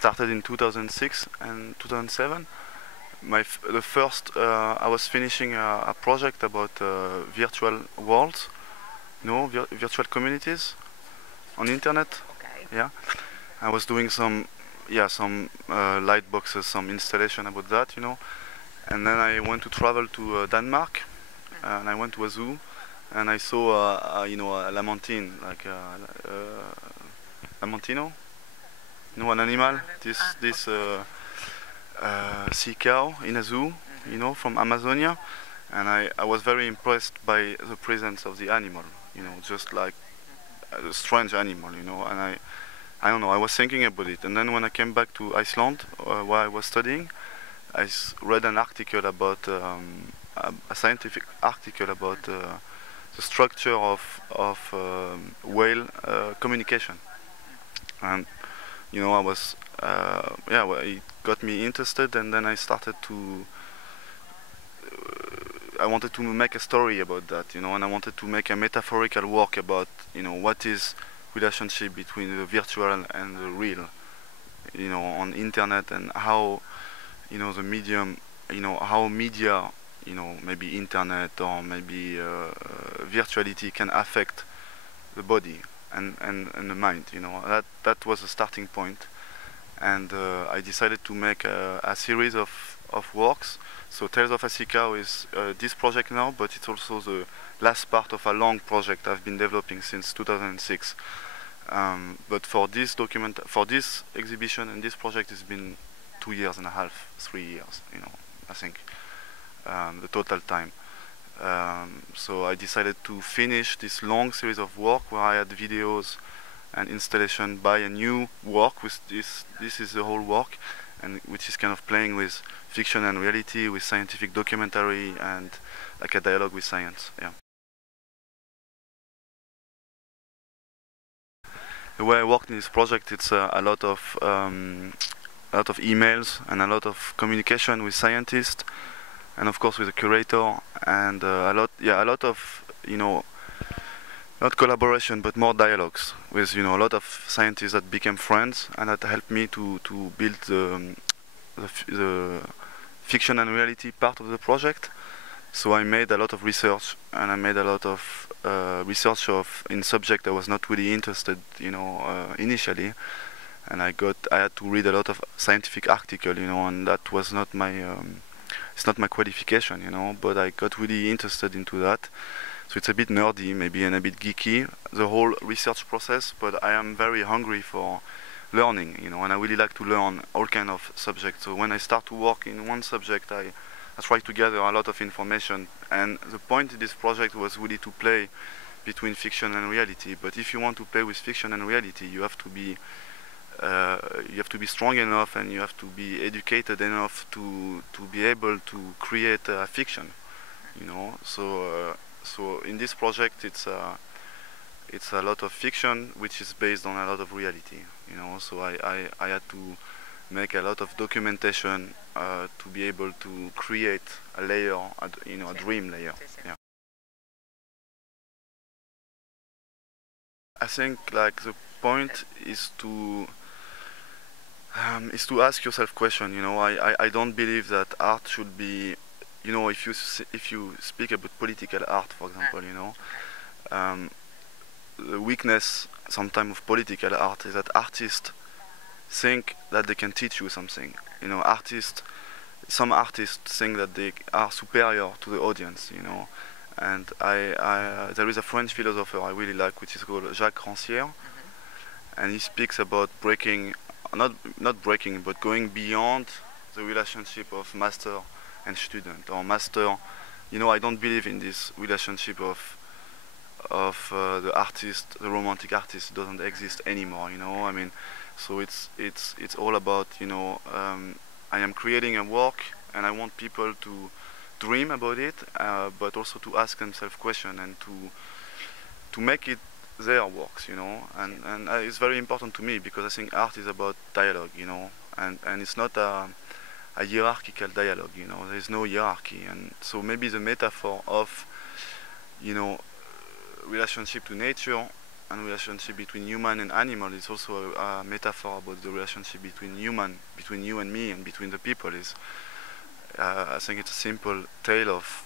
started in 2006 and 2007. The first, I was finishing a project about virtual worlds, virtual communities on internet. Okay. Yeah, I was doing some light boxes, some installation about that, and then I went to travel to Denmark, and I went to a zoo, and I saw a lamantine, like lamantino, an animal, this sea cow in a zoo, from Amazonia, and I was very impressed by the presence of the animal, just like a strange animal, and I don't know, I was thinking about it, and then when I came back to Iceland, where I was studying, I read an article about a scientific article about the structure of whale communication, and I was well, it got me interested, and then I started to I wanted to make a story about that, and I wanted to make a metaphorical work about what is relationship between the virtual and the real, on internet, and how the medium, how media, maybe internet or maybe virtuality can affect the body and the mind. That was a starting point, and I decided to make a series of works. So Tales of a Sea Cow is this project now, but it's also the last part of a long project I've been developing since 2006. But for this exhibition and this project, it's been 2.5 years, 3 years, I think, the total time. So I decided to finish this long series of work where I had videos and installation by a new work with this. This is the whole work, and which is kind of playing with fiction and reality, with scientific documentary, and like a dialogue with science. Yeah. The way I worked in this project, it's a lot of emails and a lot of communication with scientists, and of course with the curator, and a lot of not collaboration but more dialogues with a lot of scientists that became friends, and that helped me to build the fiction and reality part of the project. So I made a lot of research, and I made a lot of research in subject I was not really interested, initially, and I had to read a lot of scientific article, and that was not my it's not my qualification, but I got really interested into that. So it's a bit nerdy, maybe, and a bit geeky, the whole research process, but I am very hungry for learning, and I really like to learn all kind of subjects. So when I start to work in one subject, I try to gather a lot of information, and the point of this project was really to play between fiction and reality. But if you want to play with fiction and reality, you have to be strong enough, and you have to be educated enough to be able to create a fiction, So in this project, it's a lot of fiction which is based on a lot of reality, So I had to make a lot of documentation to be able to create a layer, a dream layer. Yeah. I think like the point is to ask yourself question. I don't believe that art should be, if you speak about political art, for example, the weakness sometimes of political art is that artists think that they can teach you something. Some artists think that they are superior to the audience. And there is a French philosopher I really like, which is called Jacques Rancière, and he speaks about breaking, not breaking, but going beyond the relationship of master and student, or master. I don't believe in this relationship of the artist, the romantic artist. It doesn't exist anymore. I mean, so it's all about I am creating a work, and I want people to dream about it, but also to ask themselves questions, and to make it their works, and it's very important to me, because I think art is about dialogue, and it's not a hierarchical dialogue, there is no hierarchy, and so maybe the metaphor of relationship to nature and relationship between human and animal is also a metaphor about the relationship between human, between you and me, and between the people. Is I think it's a simple tale of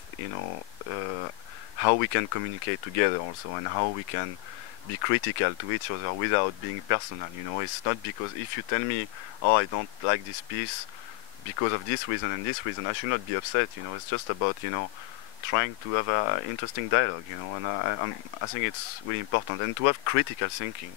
how we can communicate together also, and how we can be critical to each other without being personal. It's not because if you tell me, oh, I don't like this piece because of this reason and this reason, I should not be upset. It's just about trying to have an interesting dialogue. And I think it's really important, and to have critical thinking.